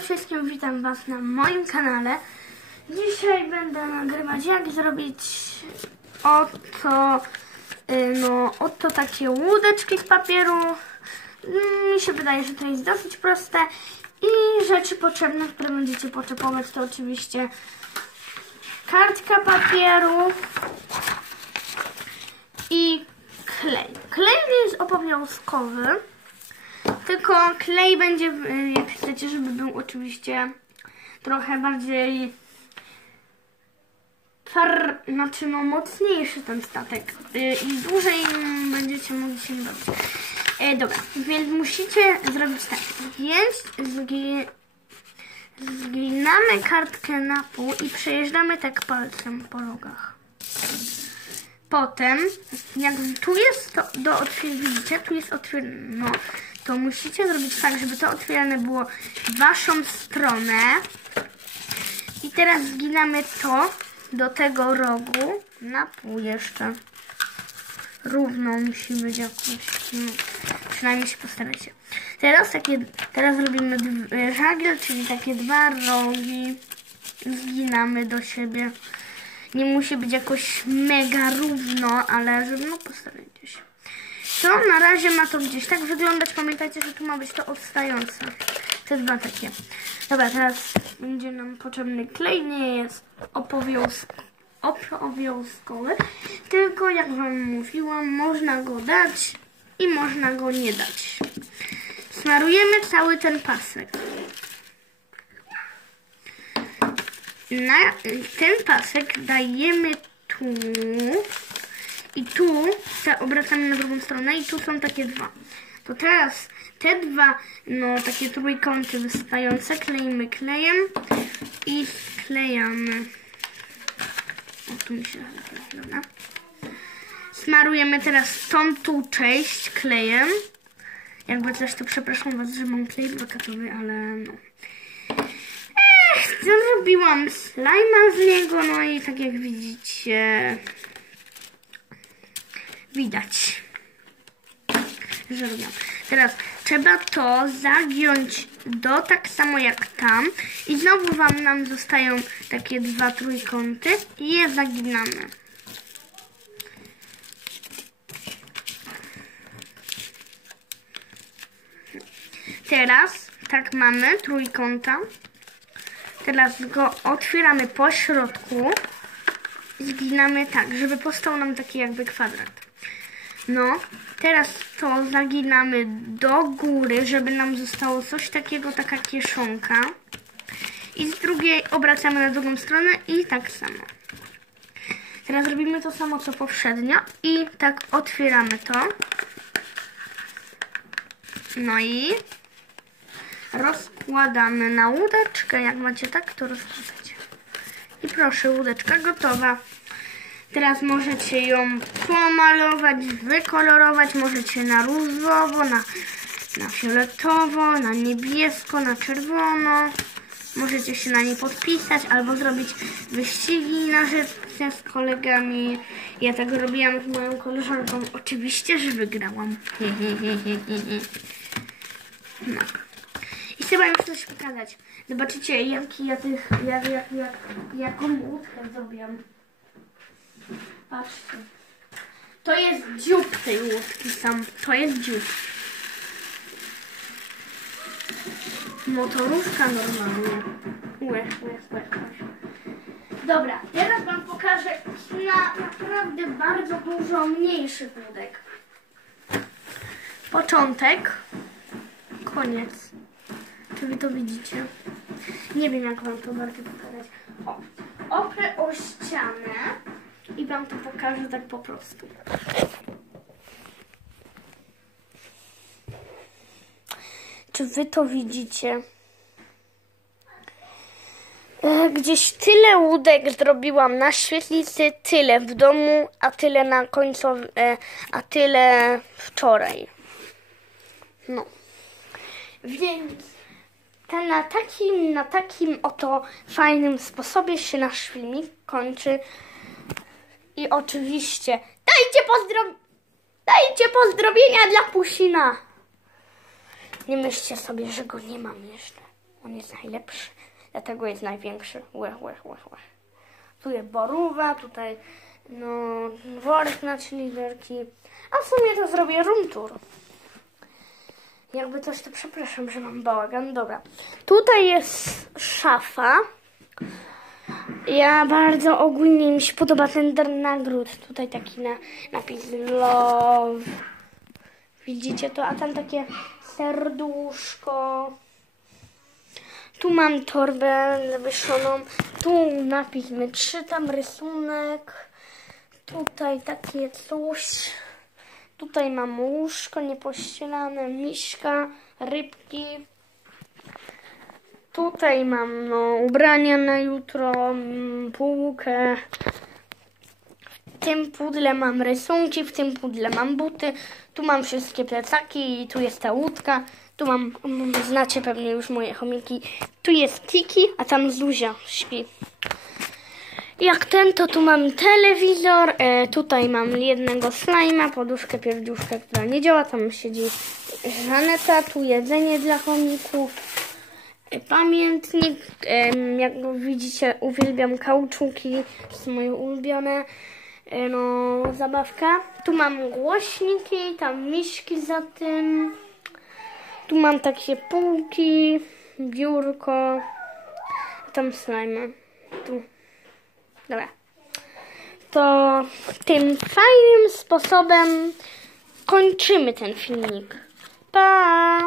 wszystkim, witam Was na moim kanale. Dzisiaj będę nagrywać jak zrobić oto, y, no, oto takie łódeczki z papieru. Mm, Mi się wydaje, że to jest dosyć proste i rzeczy potrzebne, które będziecie potrzebować to oczywiście kartka papieru i klej. Klej jest obowiązkowy. Tylko klej będzie, y, jak chcecie, żeby był oczywiście trochę bardziej twar, znaczy no mocniejszy ten statek y, i dłużej będziecie mogli się bawić. E, dobra, więc musicie zrobić tak, więc zgi, zginamy kartkę na pół i przejeżdżamy tak palcem po rogach. Potem, jak tu jest to do otwierania, widzicie, tu jest otwierane, no, to musicie zrobić tak, żeby to otwierane było w waszą stronę. I teraz zginamy to do tego rogu na pół jeszcze. Równo musi być jakoś, no, przynajmniej się postarajcie. Teraz takie, teraz robimy dw- żagiel, czyli takie dwa rogi. Zginamy do siebie. Nie musi być jakoś mega równo, ale żeby no postarajcie się. To na razie ma to gdzieś tak wyglądać. Pamiętajcie, że tu ma być to odstające. Te dwa takie. Dobra, teraz będzie nam potrzebny klej. Nie jest obowiązkowy. Tylko jak Wam mówiłam, można go dać i można go nie dać. Smarujemy cały ten pasek. Na ten pasek dajemy tu i tu te obracamy na drugą stronę i tu są takie dwa. To teraz te dwa, no takie trójkąty wystające kleimy klejem i sklejamy. O, tu mi się dobra. Smarujemy teraz tą tu część klejem. Jakby też to przepraszam Was, że mam klej plakatowy, ale no. Ech, zrobiłam slajma z niego, no i tak jak widzicie, widać, że robiłam. Teraz trzeba to zagiąć do tak samo jak tam i znowu Wam nam zostają takie dwa trójkąty i je zaginamy. Teraz tak mamy trójkąta. Teraz go otwieramy po środku zginamy tak, żeby powstał nam taki jakby kwadrat. No, teraz to zaginamy do góry, żeby nam zostało coś takiego, taka kieszonka. I z drugiej obracamy na drugą stronę i tak samo. Teraz robimy to samo co poprzednio i tak otwieramy to. No i rozkładamy na łódeczkę. Jak macie tak, to rozkładacie. I proszę, łódeczka gotowa. Teraz możecie ją pomalować, wykolorować. Możecie na różowo, na, na fioletowo, na niebiesko, na czerwono. Możecie się na niej podpisać albo zrobić wyścigi na żywce z kolegami. Ja tak robiłam z moją koleżanką. Oczywiście, że wygrałam. No. I chcę wam coś pokazać. Zobaczycie, jaki ja tych, jak, jak, jak, jaką łódkę zrobiłam. Patrzcie. To jest dziób tej łódki sam. To jest dziób. Motorówka normalnie. Łe, łe, łe, Dobra, teraz wam pokażę na naprawdę bardzo dużo mniejszych łódek. Początek. Koniec. Czy wy to widzicie? Nie wiem, jak wam to bardziej pokazać. O, oprę o ścianę i wam to pokażę tak po prostu. Czy wy to widzicie? E, Gdzieś tyle łódek zrobiłam na świetlicy, tyle w domu, a tyle na końcu, e, a tyle wczoraj. No. Więc na, takim, na takim oto fajnym sposobie się nasz filmik kończy. I oczywiście dajcie, pozdro... dajcie pozdrowienia dla Pusina. Nie myślcie sobie, że go nie mam jeszcze. On jest najlepszy, dlatego jest największy. Łe, łe, łe, łe. Tu jest borówa, tutaj no, worek na liderki. A w sumie to zrobię room tour. Jakby coś, to przepraszam, że mam bałagan. Dobra. Tutaj jest szafa. Ja bardzo ogólnie mi się podoba ten nagród. Tutaj taki na, napis love. Widzicie to? A tam takie serduszko. Tu mam torbę zawieszoną. Tu napis my czytam rysunek. Tutaj takie coś. Tutaj mam łóżko niepościelane, miśka, rybki. Tutaj mam no, ubrania na jutro, mm, półkę. W tym pudle mam rysunki, w tym pudle mam buty. Tu mam wszystkie plecaki, tu jest ta łódka. Tu mam, mm, znacie pewnie już moje chomiki. Tu jest Kiki, a tam Zuzia śpi. Jak ten, to tu mam telewizor, e, tutaj mam jednego slajma, poduszkę, pierdziuszkę, która nie działa, tam siedzi Żaneta, tu jedzenie dla chomików, pamiętnik, jak widzicie uwielbiam kauczuki, to są moje ulubione, no zabawka. Tu mam głośniki, tam miśki za tym, tu mam takie półki, biurko, tam slajmy, tu. Dobra. To tym fajnym sposobem kończymy ten filmik. Pa!